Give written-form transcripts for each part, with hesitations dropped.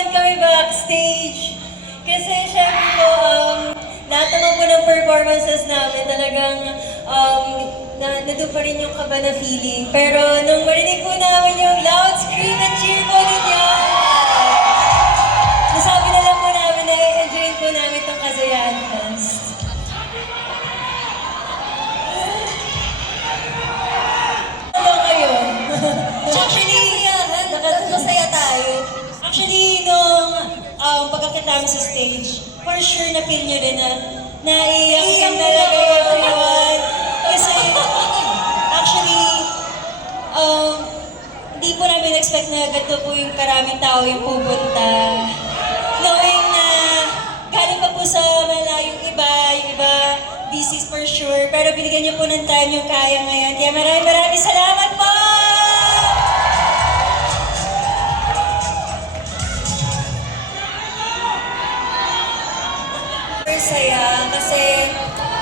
naman kami backstage. Kasi syempre po, lahat naman po ng performances namin talagang nandun pa rin yung kaba na feeling. Pero nung marinig po namin yung loud scream and cheer po ninyo, nasabi na lang po namin na enjoyin po namin itong Kasayahan Fest. Ano kayo? Actually, masaya tayo. Actually, nung pagkakit namin sa stage, for sure na feel nyo rin na naiiyak talaga everyone. Kasi, actually, hindi po namin expect na ganito po yung karaming tao yung pupunta. Knowing na galing pa po sa malayong iba, yung iba, busy for sure. Pero binigyan niyo po ng time yung kaya ngayon. Kaya maraming salamat po! Saya kasi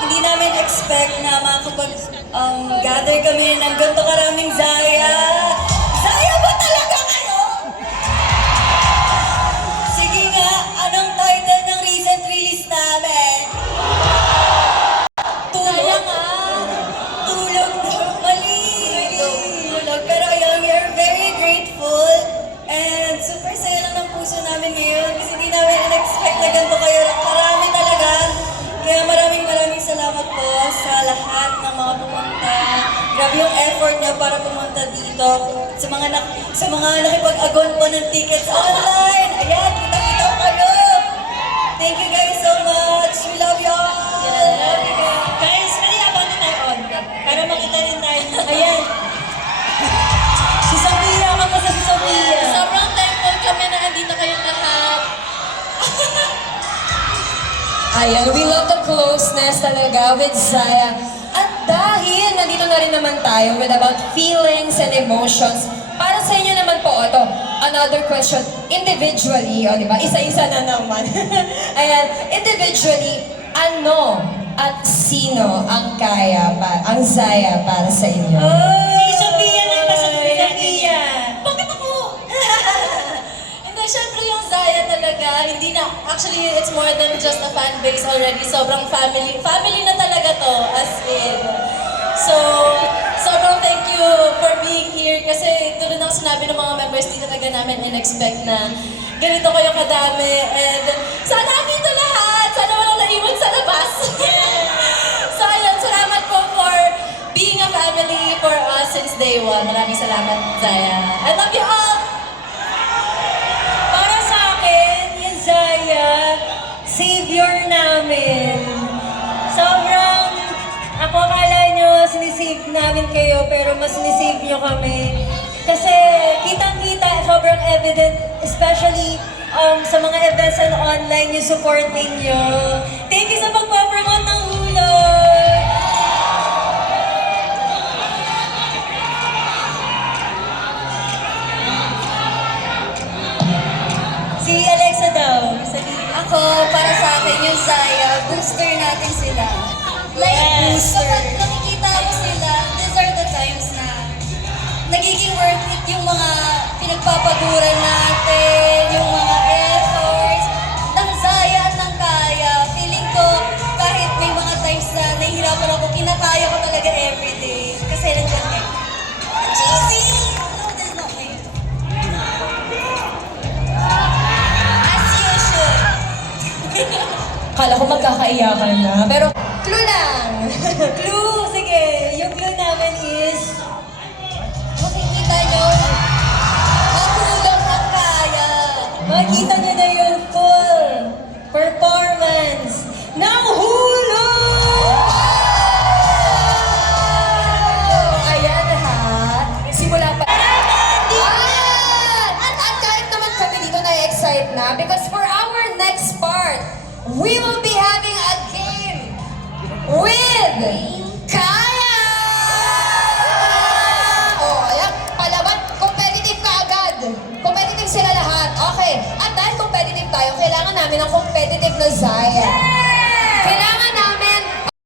hindi namin expect na makakapag-gather kami ng ganito karaming Zaya. Zaya ba talaga kayo? Sige nga, anong title ng recent release namin? Tulog. Tulog. Mali. Tulog. Pero ayun, we are very grateful and super saya lang ng puso namin ngayon kasi hindi namin in-expect na ganito kayo. Karami talaga. Kaya maraming salamat po sa lahat ng mga pumunta. Grabe yung effort niya para pumunta dito. Sa mga nakipag-agon po ng tickets online. Ayan, kita-kita kayo. Thank you guys so much. We love you all. Love you guys, mali ako na tayo on. Para makita rin tayo. Ayan. Si Sophia, kamusta si Sophia? Sobrang thankful kami na andito kayong lahat. Ayan, we love the closeness talaga with Zaya. At dahil nandito na rin naman tayo with about feelings and emotions, para sa inyo naman po, ito, another question, individually, o diba, isa-isa na naman. Ayan, individually, ano at sino ang ang Zaya para sa inyo? Si Sophia na pa sa Sophia. Bakit ako? Hindi, syempre yung Zaya talaga, hindi na, actually, it's more than just a fan base already. Sobrang family na talaga to, as in. So, sobrang thank you for being here kasi tulad ng sinabi ng mga members, di talaga namin in-expect na ganito kayo kadami. And sana andito lahat! Sana walang naiwan sa labas! So, ayun, salamat po for being a family for us since day one. Maraming salamat, Zaya. I love you all! Para sa akin, yung Zaya, savior namin. Sobrang, ako akala nyo sinisave namin kayo, pero mas sinisave nyo kami. Kasi kitang-kita, sobrang evident, especially sa mga events and online, yung support ninyo. Thank you sa pagpapromote ng Hulog! Si Alexa daw. Ako, para sa akin, yung Zaya, booster natin sila. Like, Yes. kapag nakikita mo sila, these are the times na nagiging worth it yung mga pinagpapaguran natin, yung mga efforts, ng Zaya at ng Kaya. Feeling ko, kahit may mga times na nahihirapan ako, kinakaya ko talaga everyday. Kasi nandiyan kayo. Cheesy! No, there's no way. As usual. Kala ko magkakaiyakan na, pero clue lang! Clue!